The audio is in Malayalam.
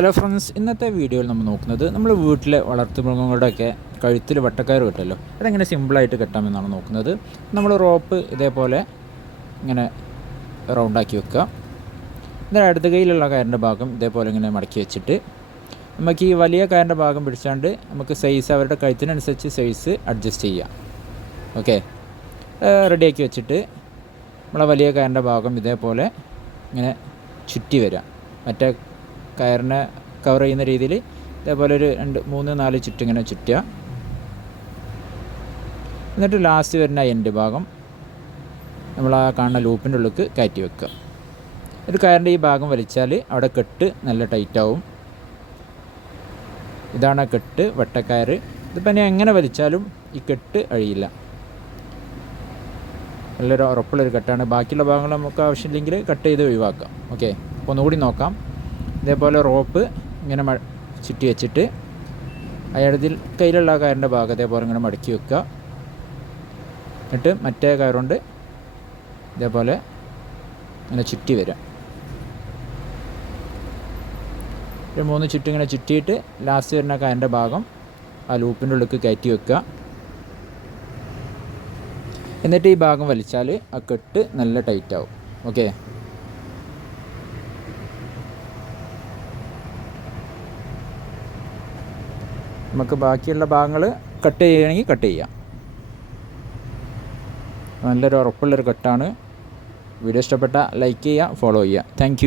ഹലോ ഫ്രണ്ട്സ് ഇന്നത്തെ വീഡിയോയിൽ നമ്മൾ നോക്കുന്നത് നമ്മൾ വീട്ടിലെ വളർത്തുമൃഗങ്ങളുടെയൊക്കെ കഴുത്തിൽ വട്ടക്കയർ കിട്ടുമല്ലോ അതെങ്ങനെ സിമ്പിളായിട്ട് കെട്ടാമെന്നാണ് നോക്കുന്നത്. നമ്മൾ റോപ്പ് ഇതേപോലെ ഇങ്ങനെ റൗണ്ടാക്കി വെക്കുക. എന്നിട്ട് അടുത്ത കയ്യിലുള്ള കയറിന്റെ ഭാഗം ഇതേപോലെ ഇങ്ങനെ മടക്കി വെച്ചിട്ട് നമുക്ക് ഈ വലിയ കയറിന്റെ ഭാഗം പിടിച്ചാണ്ട് നമുക്ക് സൈസ് അവരുടെ കഴുത്തിനനുസരിച്ച് സൈസ് അഡ്ജസ്റ്റ് ചെയ്യാം. ഓക്കെ റെഡിയാക്കി വെച്ചിട്ട് നമ്മളെ വലിയ കയറിന്റെ ഭാഗം ഇതേപോലെ ഇങ്ങനെ ചുറ്റി വരാം മറ്റേ കയറിനെ കവർ ചെയ്യുന്ന രീതിയിൽ ഇതേപോലെ ഒരു രണ്ട് മൂന്ന് നാല് ചുറ്റിങ്ങനെ ചുറ്റുക. എന്നിട്ട് ലാസ്റ്റ് വരുന്ന എൻഡ് ഭാഗം നമ്മൾ ആ കാണുന്ന ലൂപ്പിന്റെ ഉള്ളിലേക്ക് കയറ്റി വെക്കുക. ഒരു കയറിന്റെ ഈ ഭാഗം വലിച്ചാൽ അവിടെ കെട്ട് നല്ല ടൈറ്റാവും ഇതാണ് കെട്ട് വെട്ടക്കയർ ഇതിപ്പോൾ ഇനി എങ്ങനെ വലിച്ചാലും ഈ കെട്ട് അഴിയില്ല. നല്ലൊരു ഉറപ്പുള്ളൊരു കെട്ടാണ്. ബാക്കിയുള്ള ഭാഗങ്ങൾ നമുക്ക് ആവശ്യമില്ലെങ്കിൽ കട്ട് ചെയ്ത് ഒഴിവാക്കാം. ഓക്കെ അപ്പോൾ ഒന്നുകൂടി നോക്കാം. ഇതേപോലെ റോപ്പ് ഇങ്ങനെ ചുറ്റി വെച്ചിട്ട് അയാളതിൽ കയ്യിലുള്ള കയറിന്റെ ഭാഗം ഇതേപോലെ ഇങ്ങനെ മടക്കി വെക്കുക. എന്നിട്ട് മറ്റേ കയറുകൊണ്ട് ഇതേപോലെ ഇങ്ങനെ ചുറ്റി വരിക ഒരു മൂന്ന് ചുറ്റും ഇങ്ങനെ ചുറ്റിയിട്ട് ലാസ്റ്റ് വരുന്ന കയറിന്റെ ഭാഗം ആ ലൂപ്പിന്റെ ഉള്ളിൽ കയറ്റി വെക്കുക. എന്നിട്ട് ഈ ഭാഗം വലിച്ചാൽ ആ കെട്ട് നല്ല ടൈറ്റ് ഓക്കെ നമുക്ക് ബാക്കിയുള്ള ഭാഗങ്ങൾ കട്ട് ചെയ്യുകയാണെങ്കിൽ കട്ട് ചെയ്യാം. നല്ലൊരു ഉറപ്പുള്ളൊരു കട്ടാണ് വീഡിയോ ഇഷ്ടപ്പെട്ട ലൈക്ക് ചെയ്യുക ഫോളോ ചെയ്യുക. താങ്ക്